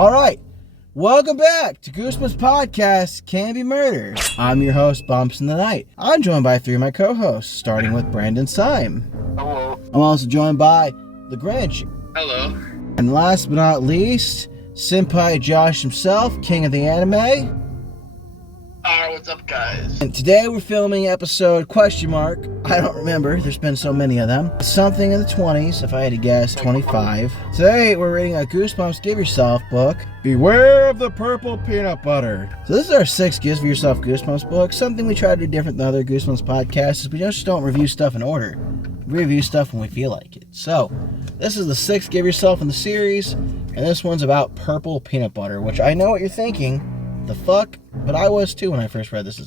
All right, welcome back to Goosebumps Podcast Can Be Murder. I'm your host, Bumps in the Night. I'm joined by three of my co-hosts, starting with Brandon Sime. Hello. I'm also joined by the Grinch. Hello. And last but not least, Senpai Josh himself, king of the anime. Alright, what's up, guys? And today we're filming episode I don't remember, there's been so many of them. Something in the 20s, if I had to guess, 25. Today we're reading a Goosebumps Give Yourself book, Beware of the Purple Peanut Butter. So this is our 6th Give Yourself Goosebumps book. Something we try to do different than other Goosebumps podcasts is we just don't review stuff in order. We review stuff when we feel like it. So, this is the 6th Give Yourself in the series, and this one's about purple peanut butter, which I know what you're thinking. The fuck? But I was too when I first read this.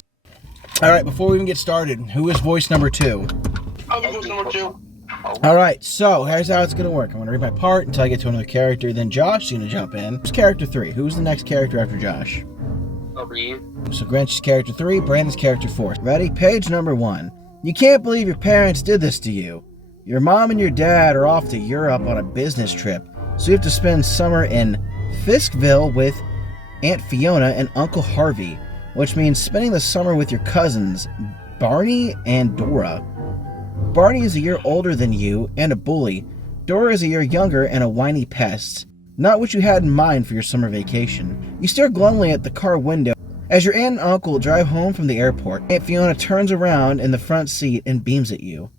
Alright, before we even get started, who is voice number 2? I'm voice number 2. Alright, so here's how it's going to work. I'm going to read my part until I get to another character, then Josh is going to jump in. Who's character 3? Who's the next character after Josh? Over you. So Grinch is character 3, Brandon's character 4. Ready? Page number 1. You can't believe your parents did this to you. Your mom and your dad are off to Europe on a business trip, so you have to spend summer in Fiskville with Aunt Fiona and Uncle Harvey, which means spending the summer with your cousins, Barney and Dora. Barney is a year older than you and a bully. Dora is a year younger and a whiny pest. Not what you had in mind for your summer vacation. You stare glumly at the car window as your aunt and uncle drive home from the airport. Aunt Fiona turns around in the front seat and beams at you.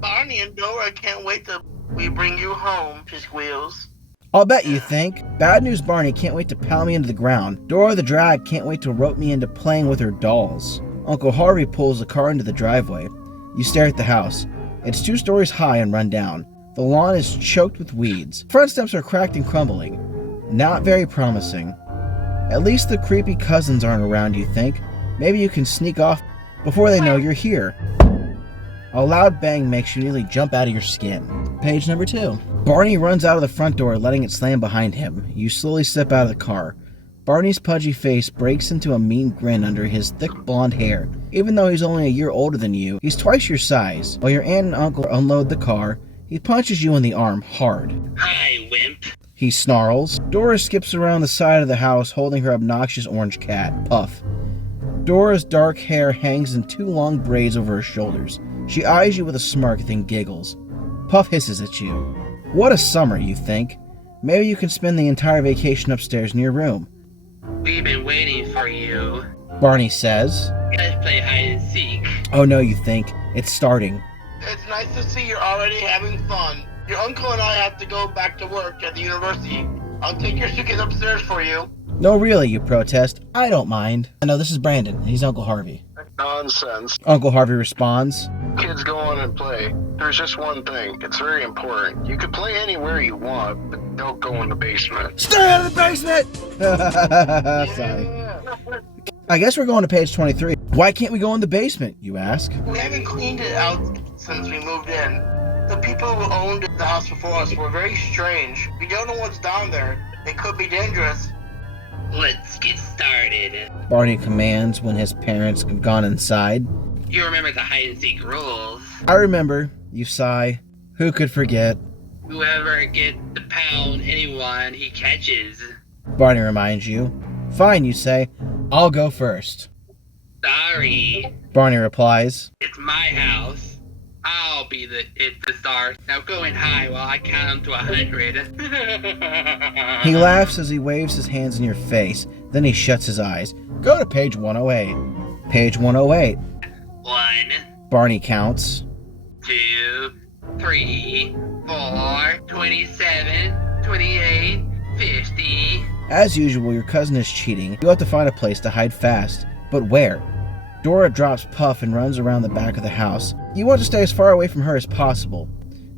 Barney and Dora can't wait till we bring you home, she squeals. I'll bet you think. Bad news Barney can't wait to pound me into the ground. Dora the drag can't wait to rope me into playing with her dolls. Uncle Harvey pulls the car into the driveway. You stare at the house. It's 2 stories high and run down. The lawn is choked with weeds. Front steps are cracked and crumbling. Not very promising. At least the creepy cousins aren't around, you think. Maybe you can sneak off before they know you're here. A loud bang makes you nearly jump out of your skin. Page number 2. Barney runs out of the front door, letting it slam behind him. You slowly step out of the car. Barney's pudgy face breaks into a mean grin under his thick blonde hair. Even though he's only a year older than you, he's twice your size. While your aunt and uncle unload the car, he punches you in the arm hard. Hi, wimp. He snarls. Dora skips around the side of the house holding her obnoxious orange cat, Puff. Dora's dark hair hangs in 2 long braids over her shoulders. She eyes you with a smirk, then giggles. Puff hisses at you. What a summer, you think. Maybe you can spend the entire vacation upstairs in your room. We've been waiting for you. Barney says. Let's play hide and seek. Oh no, you think. It's starting. It's nice to see you're already having fun. Your uncle and I have to go back to work at the university. I'll take your suitcase upstairs for you. No, really, you protest. I don't mind. No, this is Brandon. He's Uncle Harvey. Nonsense. Uncle Harvey responds. Kids, go on and play. There's just one thing. It's very important. You can play anywhere you want, but don't go in the basement. Stay out of the basement! Sorry. I guess we're going to page 23. Why can't we go in the basement, you ask? We haven't cleaned it out since we moved in. The people who owned the house before us were very strange. We don't know what's down there. It could be dangerous. Let's get started. Barney commands when his parents have gone inside. You remember the hide and seek rules. I remember, you sigh. Who could forget? Whoever gets to pound anyone he catches. Barney reminds you. Fine, you say. I'll go first. Sorry. Barney replies. It's my house. I'll be the star. Now go and hide while I count to 100. He laughs as he waves his hands in your face. Then he shuts his eyes. Go to page 108. Page 108. 1, Barney counts. 2, 3, 4, 27, 28, 50. As usual, your cousin is cheating. You have to find a place to hide fast. But where? Dora drops Puff and runs around the back of the house. You want to stay as far away from her as possible.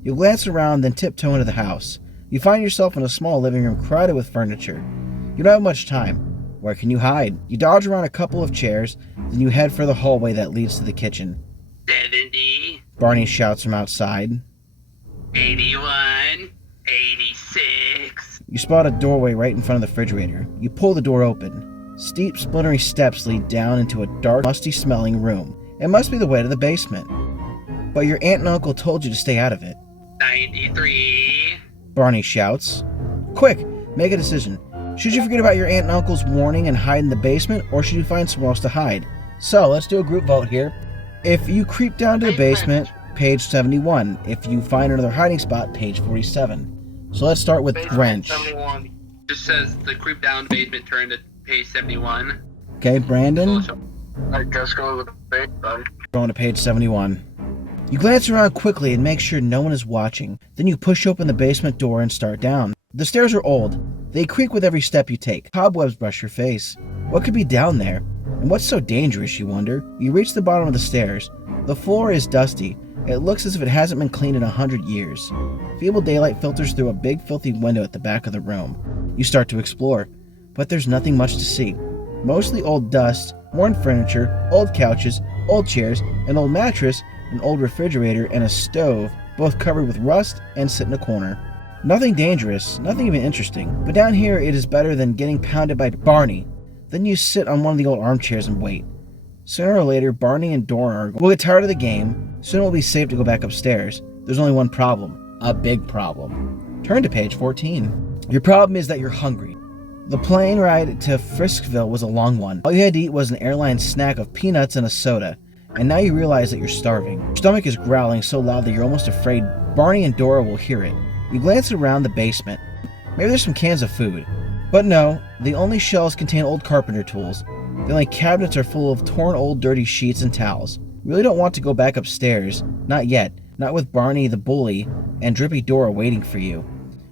You glance around, then tiptoe into the house. You find yourself in a small living room crowded with furniture. You don't have much time. Where can you hide? You dodge around a couple of chairs, then you head for the hallway that leads to the kitchen. 70. Barney shouts from outside. 81. 86. You spot a doorway right in front of the refrigerator. You pull the door open. Steep, splintery steps lead down into a dark, musty-smelling room. It must be the way to the basement. But your aunt and uncle told you to stay out of it. 93. Barney shouts. Quick, make a decision. Should you forget about your aunt and uncle's warning and hide in the basement, or should you find somewhere else to hide? So, let's do a group vote here. If you creep down to the basement, page 71. If you find another hiding spot, page 47. So let's start with Grinch. 71. Just says the creep down basement turn to page 71. Okay, Brandon, I guess go to the basement. going to page 71. You glance around quickly and make sure no one is watching. Then you push open the basement door and start down. The stairs are old. They creak with every step you take. Cobwebs brush your face. What could be down there? And what's so dangerous, you wonder? You reach the bottom of the stairs. The floor is dusty. It looks as if it hasn't been cleaned in 100 years. Feeble daylight filters through a big filthy window at the back of the room. You start to explore, but there's nothing much to see. Mostly old dust, worn furniture, old couches, old chairs, an old mattress, an old refrigerator, and a stove, both covered with rust and sit in a corner. Nothing dangerous, nothing even interesting, but down here it is better than getting pounded by Barney. Then you sit on one of the old armchairs and wait. Sooner or later, Barney and Dora will get tired of the game. Soon it will be safe to go back upstairs. There's only one problem. A big problem. Turn to page 14. Your problem is that you're hungry. The plane ride to Friskville was a long one. All you had to eat was an airline snack of peanuts and a soda. And now you realize that you're starving. Your stomach is growling so loud that you're almost afraid Barney and Dora will hear it. You glance around the basement. Maybe there's some cans of food. But no, the only shelves contain old carpenter tools. The only cabinets are full of torn old dirty sheets and towels. You really don't want to go back upstairs. Not yet. Not with Barney the bully and Drippy Dora waiting for you.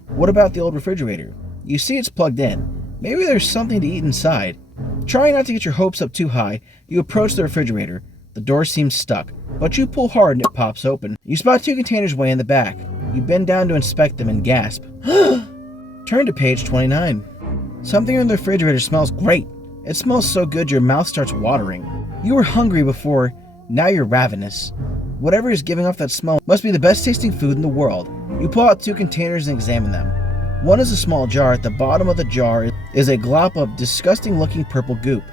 What about the old refrigerator? You see it's plugged in. Maybe there's something to eat inside. Trying not to get your hopes up too high, you approach the refrigerator. The door seems stuck, but you pull hard and it pops open. You spot 2 containers way in the back. You bend down to inspect them and gasp. Turn to page 29. Something in the refrigerator smells great. It smells so good your mouth starts watering. You were hungry before, now you're ravenous. Whatever is giving off that smell must be the best tasting food in the world. You pull out 2 containers and examine them. One is a small jar. At the bottom of the jar is a glop of disgusting looking purple goop.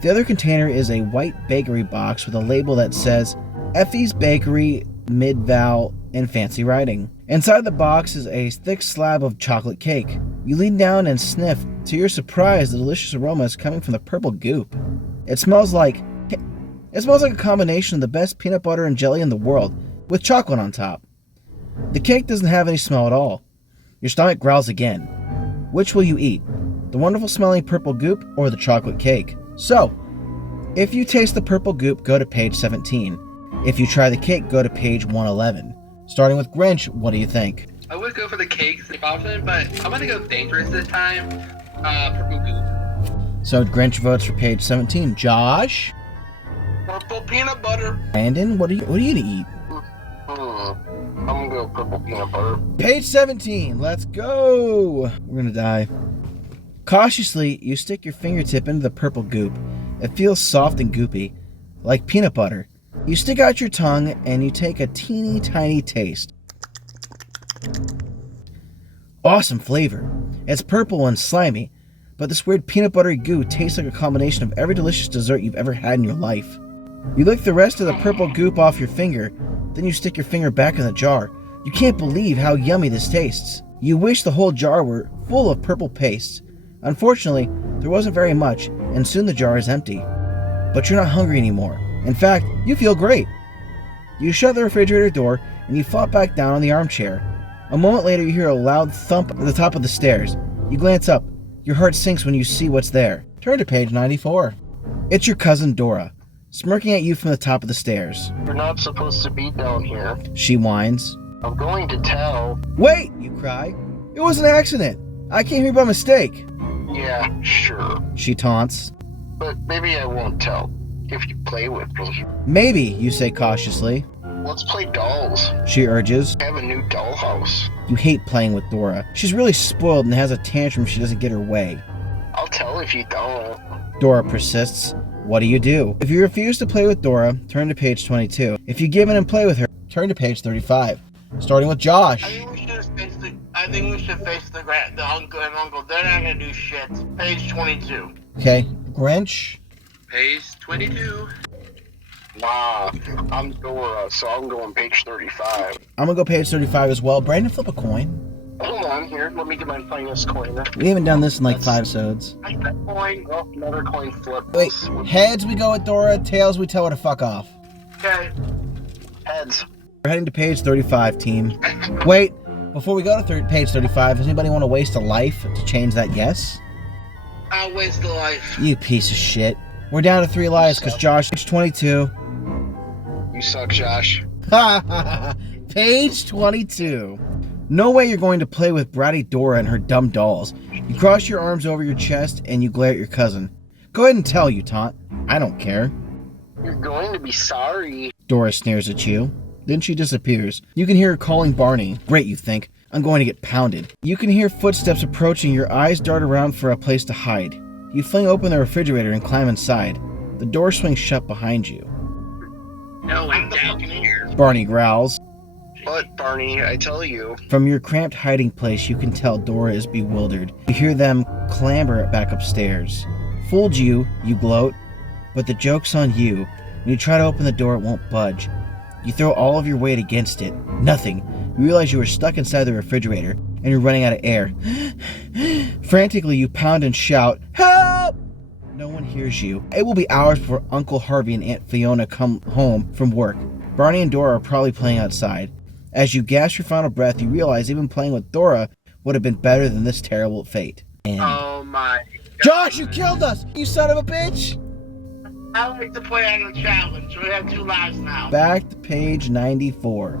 The other container is a white bakery box with a label that says Effie's Bakery, Mid-Val, in fancy writing. Inside the box is a thick slab of chocolate cake. You lean down and sniff. To your surprise, the delicious aroma is coming from the purple goop. It smells like a combination of the best peanut butter and jelly in the world, with chocolate on top. The cake doesn't have any smell at all. Your stomach growls again. Which will you eat? The wonderful smelling purple goop or the chocolate cake? So, if you taste the purple goop, go to page 17. If you try the cake, go to page 111. Starting with Grinch, what do you think? I would go for the cakes option, but I'm gonna go dangerous this time. Purple goop. So Grinch votes for page 17. Josh? Purple peanut butter. Brandon, what are you gonna eat? I'm gonna go purple peanut butter. Page 17, let's go! We're gonna die. Cautiously, you stick your fingertip into the purple goop. It feels soft and goopy, like peanut butter. You stick out your tongue and you take a teeny tiny taste. Awesome flavor. It's purple and slimy, but this weird peanut buttery goo tastes like a combination of every delicious dessert you've ever had in your life. You lick the rest of the purple goop off your finger, then you stick your finger back in the jar. You can't believe how yummy this tastes. You wish the whole jar were full of purple paste. Unfortunately, there wasn't very much, and soon the jar is empty. But you're not hungry anymore. In fact, you feel great. You shut the refrigerator door, and you flop back down on the armchair. A moment later, you hear a loud thump at the top of the stairs. You glance up. Your heart sinks when you see what's there. Turn to page 94. It's your cousin Dora, smirking at you from the top of the stairs. You're not supposed to be down here. She whines. I'm going to tell. Wait, you cry. It was an accident. I came here by mistake. Yeah, sure. She taunts. But maybe I won't tell if you play with me. Maybe, you say cautiously. Let's play dolls. She urges. I have a new dollhouse. You hate playing with Dora. She's really spoiled and has a tantrum if she doesn't get her way. I'll tell if you don't. Dora persists. What do you do? If you refuse to play with Dora, turn to page 22. If you give in and play with her, turn to page 35. Starting with Josh. I think we should face the uncle and uncle. They're not gonna do shit. Page 22. Okay. Grinch. Page 22. Nah, I'm Dora, so I'm going page 35. I'm gonna go page 35 as well. Brandon, flip a coin. Hold on here. Let me get my finest coin. We haven't done this in like 5 episodes. I got coin. Oh, another coin flip. Wait, heads we go with Dora, tails we tell her to fuck off. Okay. Heads. We're heading to page 35, team. Wait, before we go to page 35, does anybody want to waste a life to change that yes? I'll waste a life. You piece of shit. We're down to 3 lives because Josh, page 22. You suck, Josh. Page 22. No way you're going to play with bratty Dora and her dumb dolls. You cross your arms over your chest and you glare at your cousin. Go ahead and tell, you taunt. I don't care. You're going to be sorry. Dora sneers at you. Then she disappears. You can hear her calling Barney. Great, you think. I'm going to get pounded. You can hear footsteps approaching. Your eyes dart around for a place to hide. You fling open the refrigerator and climb inside. The door swings shut behind you. No one down here. Barney growls. But, Barney, I tell you. From your cramped hiding place, you can tell Dora is bewildered. You hear them clamber back upstairs. Fooled you, you gloat. But the joke's on you. When you try to open the door, it won't budge. You throw all of your weight against it. Nothing. You realize you are stuck inside the refrigerator, and you're running out of air. Frantically, you pound and shout, "Help!" No one hears you. It will be hours before Uncle Harvey and Aunt Fiona come home from work. Barney and Dora are probably playing outside. As you gasp your final breath, you realize even playing with Dora would have been better than this terrible fate. And Oh my. Josh, you killed us! You son of a bitch! I like to play on the challenge. We have 2 lives now. Back to page 94.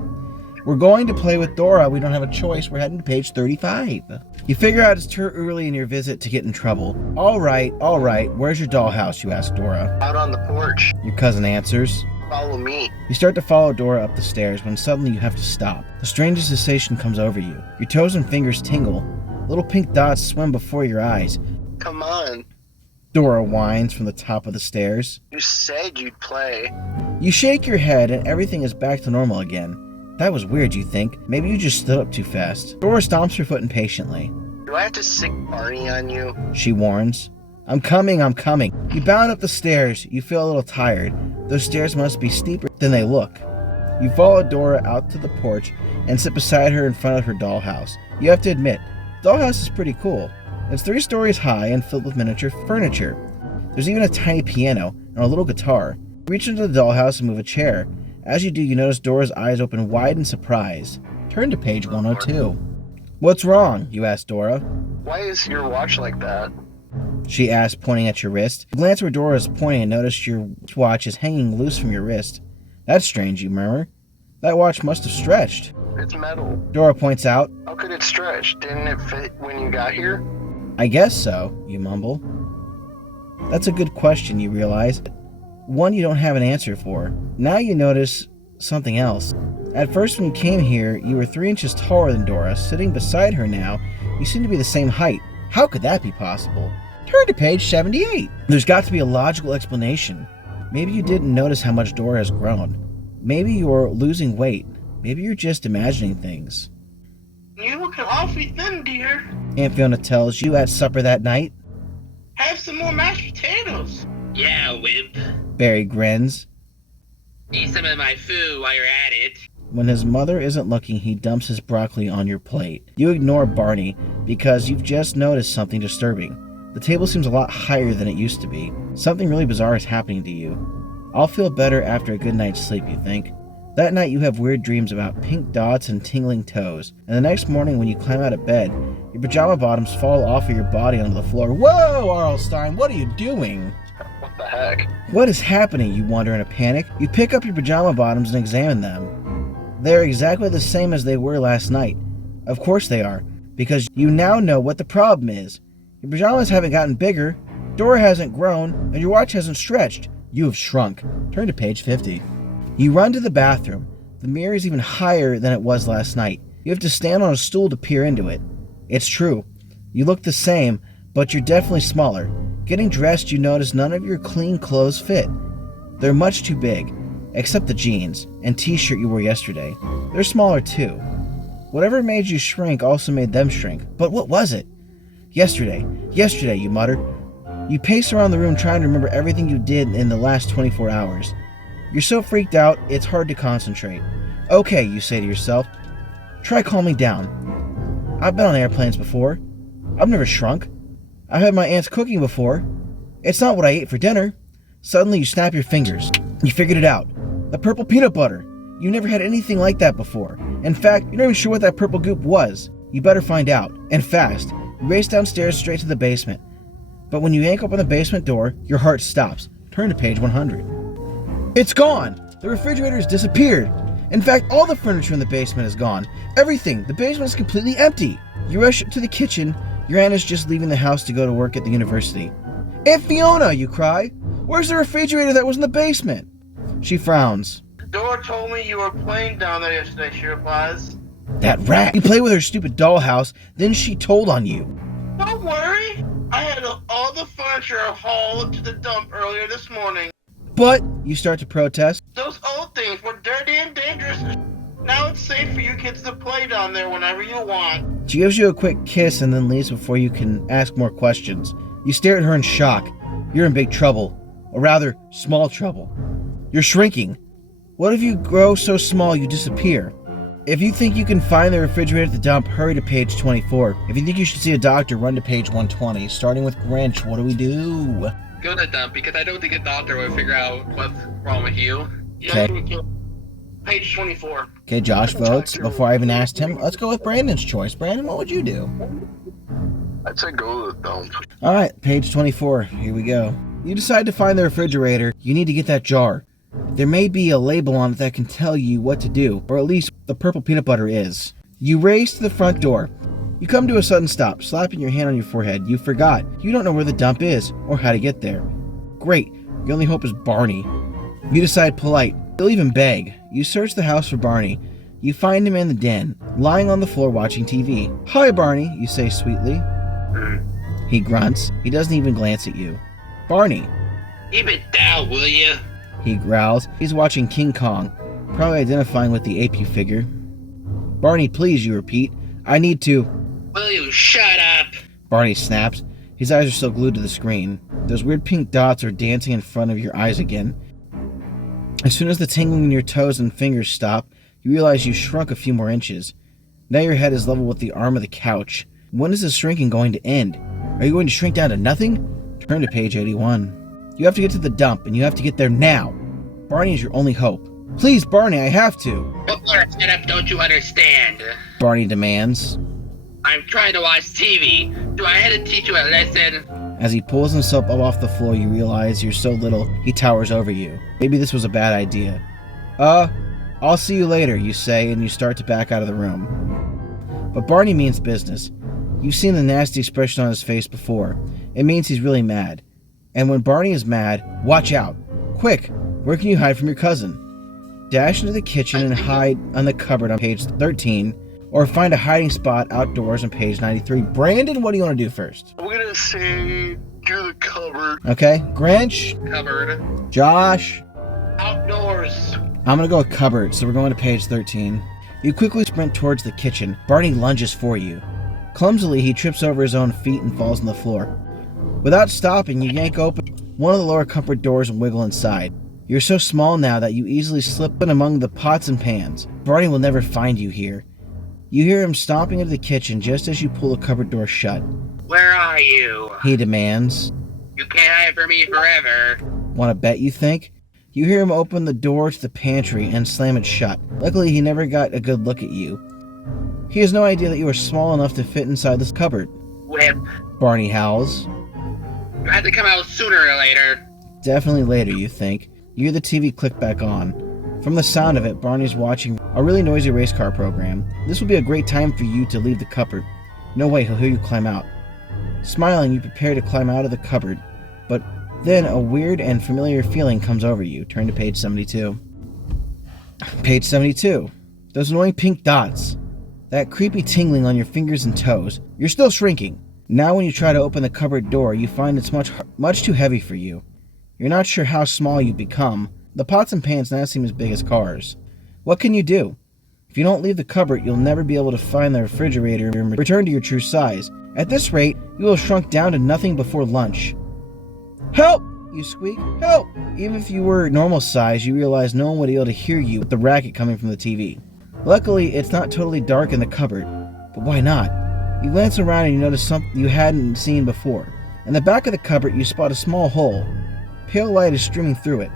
We're going to play with Dora. We don't have a choice. We're heading to page 35. You figure out it's too early in your visit to get in trouble. All right. Where's your dollhouse, you ask Dora. Out on the porch. Your cousin answers. Follow me. You start to follow Dora up the stairs when suddenly you have to stop. The strangest sensation comes over you. Your toes and fingers tingle. Little pink dots swim before your eyes. Come on. Dora whines from the top of the stairs. You said you'd play. You shake your head and everything is back to normal again. That was weird, you think. Maybe you just stood up too fast. Dora stomps her foot impatiently. Do I have to sick Barney on you? She warns. I'm coming. You bound up the stairs. You feel a little tired. Those stairs must be steeper than they look. You follow Dora out to the porch and sit beside her in front of her dollhouse. You have to admit, the dollhouse is pretty cool. It's 3 stories high and filled with miniature furniture. There's even a tiny piano and a little guitar. You reach into the dollhouse and move a chair. As you do, you notice Dora's eyes open wide in surprise. Turn to page 102. What's wrong? You ask Dora. Why is your watch like that? She asked, pointing at your wrist. You glance where Dora is pointing and notice your watch is hanging loose from your wrist. That's strange, you murmur. That watch must have stretched. It's metal. Dora points out. How could it stretch? Didn't it fit when you got here? I guess so, you mumble. That's a good question, you realize. One you don't have an answer for. Now you notice something else. At first when you came here, you were 3 inches taller than Dora. Sitting beside her now, you seem to be the same height. How could that be possible? Turn to page 78. There's got to be a logical explanation. Maybe you didn't notice how much Dora has grown. Maybe you're losing weight. Maybe you're just imagining things. You're looking awfully thin, dear. Aunt Fiona tells you at supper that night. Have some more mashed potatoes. Yeah, wimp. Barry grins. Eat some of my food while you're at it. When his mother isn't looking, he dumps his broccoli on your plate. You ignore Barney because you've just noticed something disturbing. The table seems a lot higher than it used to be. Something really bizarre is happening to you. I'll feel better after a good night's sleep, you think. That night you have weird dreams about pink dots and tingling toes, and the next morning when you climb out of bed, your pajama bottoms fall off of your body onto the floor. Whoa, Arlstein, what are you doing? What the heck? What is happening, you wonder in a panic. You pick up your pajama bottoms and examine them. They're exactly the same as they were last night. Of course they are, because you now know what the problem is. Your pajamas haven't gotten bigger, Dora hasn't grown, and your watch hasn't stretched. You have shrunk. Turn to page 50. You run to the bathroom. The mirror is even higher than it was last night. You have to stand on a stool to peer into it. It's true. You look the same, but you're definitely smaller. Getting dressed, you notice none of your clean clothes fit. They're much too big, except the jeans and t-shirt you wore yesterday. They're smaller too. Whatever made you shrink also made them shrink. But what was it? Yesterday, you mutter. You pace around the room trying to remember everything you did in the last 24 hours. You're so freaked out, it's hard to concentrate. Okay, you say to yourself. Try calming down. I've been on airplanes before. I've never shrunk. I've had my aunt's cooking before. It's not what I ate for dinner. Suddenly you snap your fingers. You figured it out. The purple peanut butter. You never had anything like that before. In fact, you're not even sure what that purple goop was. You better find out. And fast. You race downstairs straight to the basement. But when you yank open the basement door, your heart stops. Turn to page 100. It's gone! The refrigerator has disappeared. In fact, all the furniture in the basement is gone. Everything. The basement is completely empty. You rush to the kitchen. Your aunt is just leaving the house to go to work at the university. Aunt Fiona, you cry. Where's the refrigerator that was in the basement? She frowns. Dora told me you were playing down there yesterday, she replies. That rat. You play with her stupid dollhouse, then she told on you. Don't worry. I had all the furniture hauled to the dump earlier this morning. But you start to protest. Those old things were dirty and dangerous. Now it's safe for you kids to play down there whenever you want. She gives you a quick kiss and then leaves before you can ask more questions. You stare at her in shock. You're in big trouble. Or rather, small trouble. You're shrinking. What if you grow so small you disappear? If you think you can find the refrigerator at the dump, hurry to page 24. If you think you should see a doctor, run to page 120. Starting with Grinch, what do we do? Go to the dump, because I don't think a doctor would figure out what's wrong with you. Yeah, Okay. Page 24. Okay, Josh votes. Before I even asked him, let's go with Brandon's choice. Brandon, what would you do? I'd say go to the dump. Alright, page 24. Here we go. You decide to find the refrigerator. You need to get that jar. There may be a label on it that can tell you what to do, or at least the purple peanut butter is. You race to the front door. You come to a sudden stop, slapping your hand on your forehead. You forgot. You don't know where the dump is, or how to get there. Great. Your only hope is Barney. You decide polite. You'll even beg. You search the house for Barney. You find him in the den, lying on the floor watching TV. Hi, Barney, you say sweetly. He grunts. He doesn't even glance at you. Barney. Keep it down, will you? He growls. He's watching King Kong, probably identifying with the ape you figure. Barney, please, you repeat. I need to... Will you shut up? Barney snaps. His eyes are still glued to the screen. Those weird pink dots are dancing in front of your eyes again. As soon as the tingling in your toes and fingers stop, you realize you shrunk a few more inches. Now your head is level with the arm of the couch. When is this shrinking going to end? Are you going to shrink down to nothing? Turn to page 81. You have to get to the dump, and you have to get there now. Barney is your only hope. Please, Barney, I have to. What part of setup don't you understand? Barney demands. I'm trying to watch TV. Do I have to teach you a lesson? As he pulls himself up off the floor, you realize you're so little, he towers over you. Maybe this was a bad idea. I'll see you later, you say, and you start to back out of the room. But Barney means business. You've seen the nasty expression on his face before. It means he's really mad. And when Barney is mad, watch out. Quick, where can you hide from your cousin? Dash into the kitchen and hide on the cupboard on page 13, or find a hiding spot outdoors on page 93. Brandon, what do you want to do first? I'm gonna say do the cupboard. Okay, Grinch, Cupboard. Josh. Outdoors. I'm gonna go with cupboard, so we're going to page 13. You quickly sprint towards the kitchen. Barney lunges for you. Clumsily, he trips over his own feet and falls on the floor. Without stopping, you yank open one of the lower cupboard doors and wiggle inside. You're so small now that you easily slip in among the pots and pans. Barney will never find you here. You hear him stomping into the kitchen just as you pull the cupboard door shut. Where are you? He demands. You can't hide from me forever. Want to bet, you think? You hear him open the door to the pantry and slam it shut. Luckily, he never got a good look at you. He has no idea that you are small enough to fit inside this cupboard. Whip. Barney howls. You have to come out sooner or later. Definitely later, you think. You hear the TV click back on. From the sound of it, Barney's watching a really noisy race car program. This will be a great time for you to leave the cupboard. No way, he'll hear you climb out. Smiling, you prepare to climb out of the cupboard, but then a weird and familiar feeling comes over you. Turn to page 72. Page 72. Those annoying pink dots. That creepy tingling on your fingers and toes. You're still shrinking. Now when you try to open the cupboard door, you find it's much too heavy for you. You're not sure how small you've become. The pots and pans now seem as big as cars. What can you do? If you don't leave the cupboard, you'll never be able to find the refrigerator and return to your true size. At this rate, you will have shrunk down to nothing before lunch. Help! You squeak. Help! Even if you were normal size, you realize no one would be able to hear you with the racket coming from the TV. Luckily, it's not totally dark in the cupboard. But why not? You glance around and you notice something you hadn't seen before. In the back of the cupboard, you spot a small hole. Pale light is streaming through it.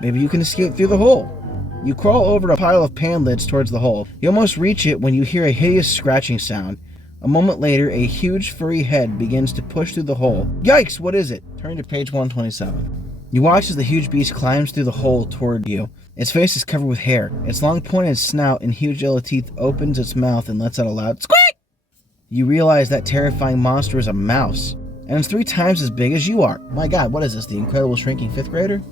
Maybe you can escape through the hole. You crawl over a pile of pan lids towards the hole. You almost reach it when you hear a hideous scratching sound. A moment later, a huge furry head begins to push through the hole. Yikes, what is it? Turn to page 127. You watch as the huge beast climbs through the hole toward you. Its face is covered with hair. Its long pointed snout and huge yellow teeth opens its mouth and lets out a loud squeak! You realize that terrifying monster is a mouse, and it's 3 times as big as you are. My god, what is this, the incredible shrinking 5th grader?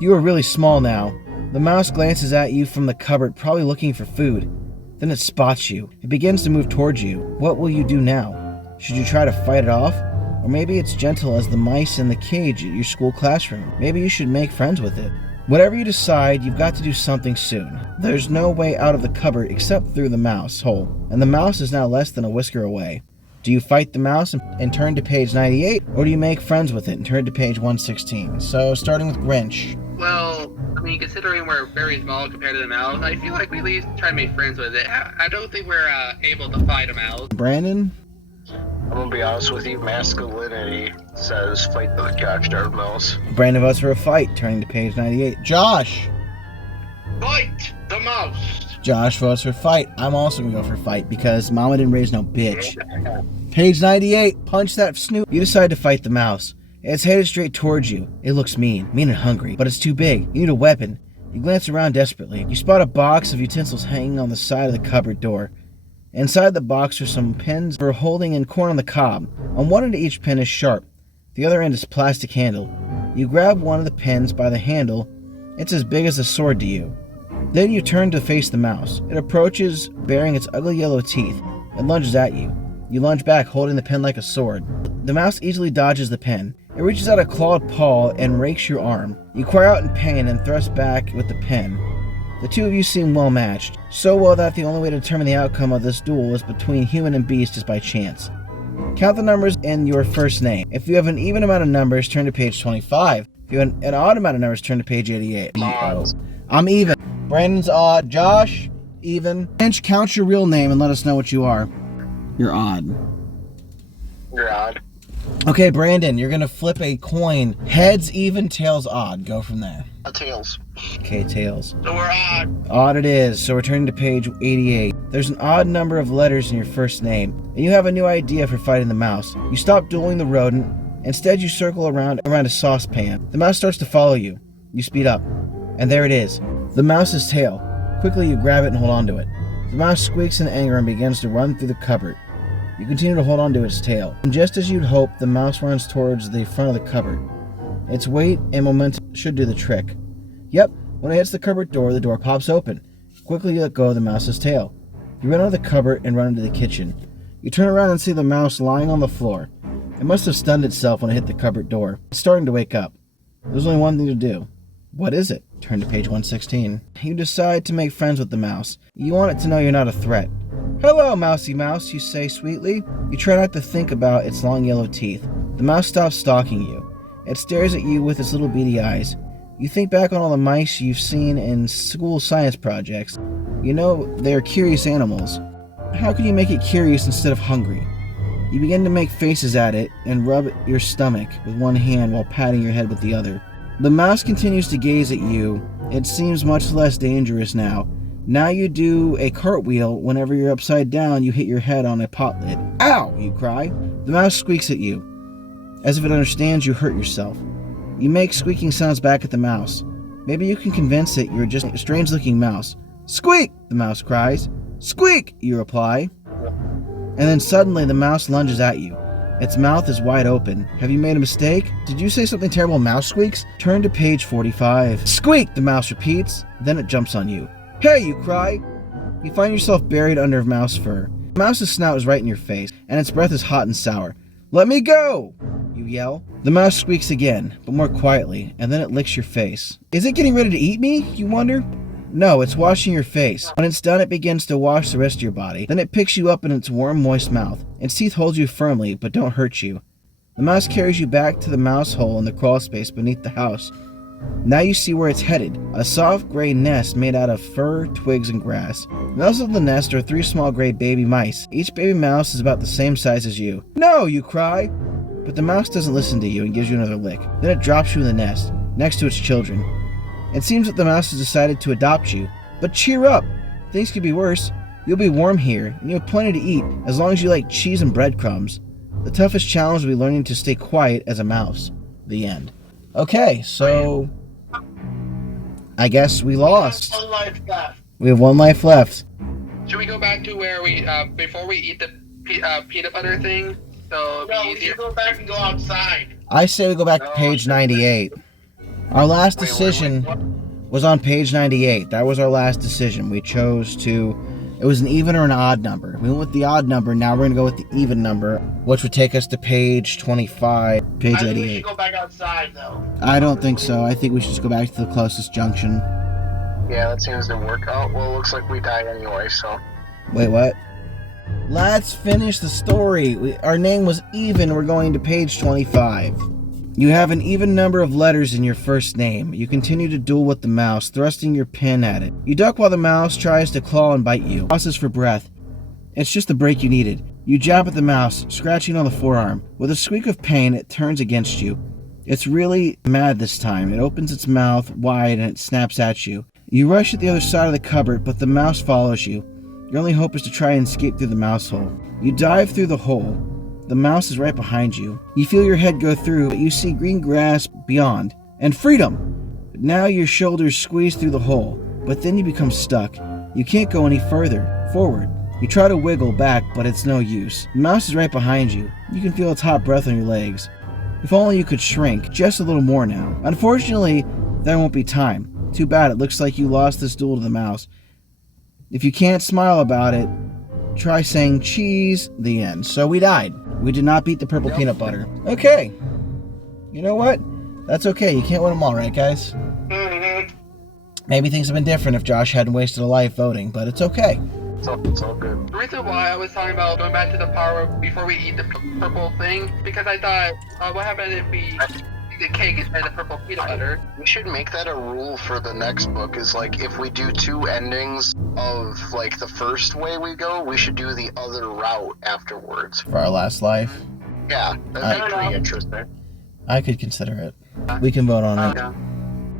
You are really small now. The mouse glances at you from the cupboard, probably looking for food. Then it spots you. It begins to move towards you. What will you do now? Should you try to fight it off? Or maybe it's gentle as the mice in the cage at your school classroom. Maybe you should make friends with it. Whatever you decide, you've got to do something soon. There's no way out of the cupboard except through the mouse hole, and the mouse is now less than a whisker away. Do you fight the mouse and turn to page 98, or do you make friends with it and turn to page 116? So, starting with Grinch. Well, I mean, considering we're very small compared to the mouse, I feel like we at least try to make friends with it. I don't think we're able to fight a mouse. Brandon? I'm gonna be honest with you, masculinity says fight the gosh darn mouse. Brandon votes for a fight, turning to page 98. Josh! Fight the mouse! Josh votes for fight. I'm also gonna go for fight because Mama didn't raise no bitch. Page 98, punch that snoot. You decide to fight the mouse. It's headed straight towards you. It looks mean and hungry, but it's too big. You need a weapon. You glance around desperately. You spot a box of utensils hanging on the side of the cupboard door. Inside the box are some pins for holding in corn on the cob. On one end of each pin is sharp. The other end is plastic handle. You grab one of the pins by the handle. It's as big as a sword to you. Then you turn to face the mouse. It approaches, baring its ugly yellow teeth. It lunges at you. You lunge back, holding the pin like a sword. The mouse easily dodges the pin. It reaches out a clawed paw and rakes your arm. You cry out in pain and thrust back with the pin. The two of you seem well matched, so well that the only way to determine the outcome of this duel is between human and beast is by chance. Count the numbers in your first name. If you have an even amount of numbers, turn to page 25. If you have an odd amount of numbers, turn to page 88. I'm even. Brandon's odd. Josh, even. Grinch, count your real name and let us know what you are. You're odd. You're odd. Okay, Brandon, you're gonna flip a coin. Heads, even, tails, odd. Go from there. Tails. Okay, tails. So we're odd. Odd it is, so we're turning to page 88. There's an odd number of letters in your first name, and you have a new idea for fighting the mouse. You stop dueling the rodent. Instead, you circle around a saucepan. The mouse starts to follow you. You speed up, and there it is. The mouse's tail. Quickly, you grab it and hold on to it. The mouse squeaks in anger and begins to run through the cupboard. You continue to hold on to its tail. And just as you'd hope, the mouse runs towards the front of the cupboard. Its weight and momentum should do the trick. Yep, when it hits the cupboard door, the door pops open. Quickly, you let go of the mouse's tail. You run out of the cupboard and run into the kitchen. You turn around and see the mouse lying on the floor. It must have stunned itself when it hit the cupboard door. It's starting to wake up. There's only one thing to do. What is it? Turn to page 116. You decide to make friends with the mouse. You want it to know you're not a threat. Hello, mousy mouse, you say sweetly. You try not to think about its long yellow teeth. The mouse stops stalking you. It stares at you with its little beady eyes. You think back on all the mice you've seen in school science projects. You know they are curious animals. How can you make it curious instead of hungry? You begin to make faces at it and rub your stomach with one hand while patting your head with the other. The mouse continues to gaze at you. It seems much less dangerous now. Now you do a cartwheel. Whenever you're upside down, you hit your head on a pot lid. Ow! You cry. The mouse squeaks at you. As if it understands you hurt yourself. You make squeaking sounds back at the mouse. Maybe you can convince it you're just a strange-looking mouse. Squeak! The mouse cries. Squeak! You reply. And then suddenly the mouse lunges at you. Its mouth is wide open. Have you made a mistake? Did you say something terrible? Mouse squeaks? Turn to page 45. Squeak! The mouse repeats. Then it jumps on you. Hey! You cry. You find yourself buried under mouse fur. The mouse's snout is right in your face, and its breath is hot and sour. Let me go! You yell. The mouse squeaks again, but more quietly, and then it licks your face. Is it getting ready to eat me? You wonder. No, it's washing your face. When it's done, it begins to wash the rest of your body. Then it picks you up in its warm, moist mouth. Its teeth hold you firmly, but don't hurt you. The mouse carries you back to the mouse hole in the crawl space beneath the house. Now you see where it's headed. A soft gray nest made out of fur, twigs, and grass. Nestled in the nest are 3 small gray baby mice. Each baby mouse is about the same size as you. No, you cry! But the mouse doesn't listen to you and gives you another lick. Then it drops you in the nest, next to its children. It seems that the mouse has decided to adopt you. But cheer up! Things could be worse. You'll be warm here, and you have plenty to eat, as long as you like cheese and breadcrumbs. The toughest challenge will be learning to stay quiet as a mouse. The end. Okay, so I guess we lost. One life left. We have 1 life left. Should we go back to where we, before we eat the peanut butter thing? So No, it'll we be easier. should go back and go outside. I say we go back to page 98. Our last decision was on page 98. That was our last decision. We chose to... It was an even or an odd number. We went with the odd number. Now we're going to go with the even number, which would take us to page 25, page I think 88. we should go back outside, though. I don't think so. I think we should just go back to the closest junction. Yeah, that seems to work out. Well, it looks like we died anyway, so. Wait, what? Let's finish the story. Our name was even. We're going to page 25. You have an even number of letters in your first name. You continue to duel with the mouse, thrusting your pin at it. You duck while the mouse tries to claw and bite you. Pauses for breath. It's just the break you needed. You jab at the mouse, scratching on the forearm. With a squeak of pain, it turns against you. It's really mad this time. It opens its mouth wide and it snaps at you. You rush at the other side of the cupboard, but the mouse follows you. Your only hope is to try and escape through the mouse hole. You dive through the hole. The mouse is right behind you. You feel your head go through, but you see green grass beyond. And freedom! Now your shoulders squeeze through the hole, but then you become stuck. You can't go any further forward. You try to wiggle back, but it's no use. The mouse is right behind you. You can feel its hot breath on your legs. If only you could shrink, just a little more now. Unfortunately, there won't be time. Too bad, it looks like you lost this duel to the mouse. If you can't smile about it, try saying cheese, the end. So we died. We did not beat the purple peanut butter. Okay. You know what? That's okay. You can't win them all, right, guys? Mm-hmm. Maybe things have been different if Josh hadn't wasted a life voting, but it's okay. It's all good. The reason why I was talking about going back to the power before we eat the purple thing, because I thought, what happened if we eat the cake instead of the purple peanut butter? We should make that a rule for the next book, is like, if we do 2 endings of, like, the first way we go, we should do the other route afterwards. For our last life, Yeah, that'd be pretty interesting. I could consider it. We can vote on it. Yeah.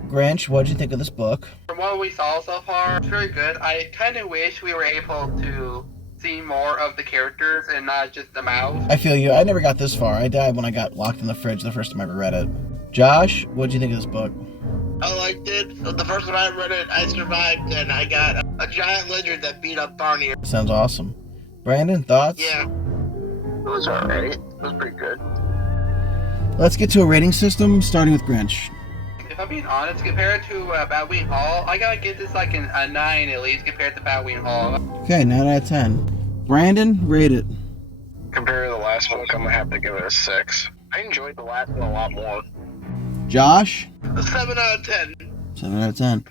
Grinch, what'd you think of this book? From what we saw so far, it's very good. I kind of wish we were able to see more of the characters and not just the mouse. I feel you. I never got this far. I died when I got locked in the fridge the first time I ever read it. Josh, what'd you think of this book? I liked it. The first time I read it, I survived, and I got a giant lizard that beat up Barney. Sounds awesome. Brandon, thoughts? Yeah. It was alright. It was pretty good. Let's get to a rating system, starting with Grinch. If I'm being honest, compared to Batwing Hall, I gotta give this like a 9 at least compared to Batwing Hall. Okay, 9 out of 10. Brandon, rate it. Compared to the last book, I'm gonna have to give it a 6. I enjoyed the last one a lot more. Josh? A 7 out of 10. 7 out of 10.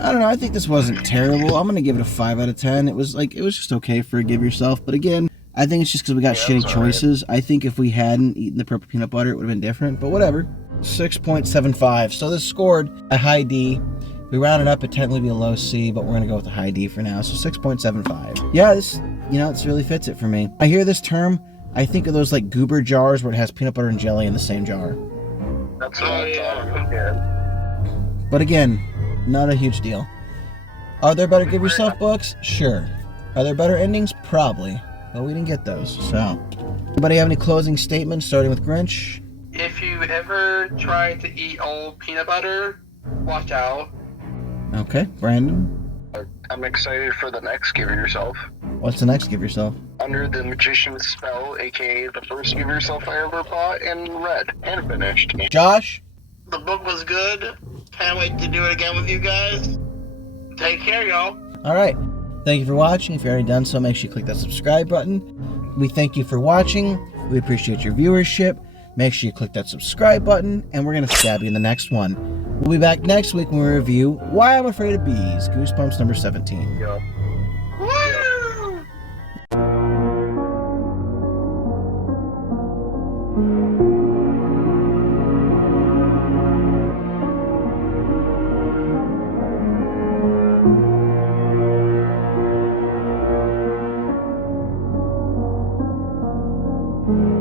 I don't know, I think this wasn't terrible. I'm gonna give it a 5 out of 10. It was just okay for a give yourself, but again, I think it's just because we got shitty choices. I think if we hadn't eaten the purple peanut butter, it would have been different, but whatever. 6.75. So this scored a high D. We rounded up, it technically be a low C, but we're going to go with a high D for now. So 6.75. Yeah, this really fits it for me. I hear this term, I think of those like goober jars where it has peanut butter and jelly in the same jar. That's what I thought. Yeah. But again, not a huge deal. Are there better give yourself books? Sure. Are there better endings? Probably. But we didn't get those, so. Anybody have any closing statements, starting with Grinch? If you ever try to eat old peanut butter, watch out. Okay, Brandon. I'm excited for the next Give Yourself. What's the next give yourself? Under the Magician's Spell, aka the first Give Yourself I ever bought and read and finished. Josh? The book was good. Can't wait to do it again with you guys. Take care, y'all. Alright. Thank you for watching. If you've already done so, make sure you click that subscribe button. We thank you for watching. We appreciate your viewership. Make sure you click that subscribe button, and we're going to stab you in the next one. We'll be back next week when we review Why I'm Afraid of Bees, Goosebumps number 17. Yeah. Woo! Bye.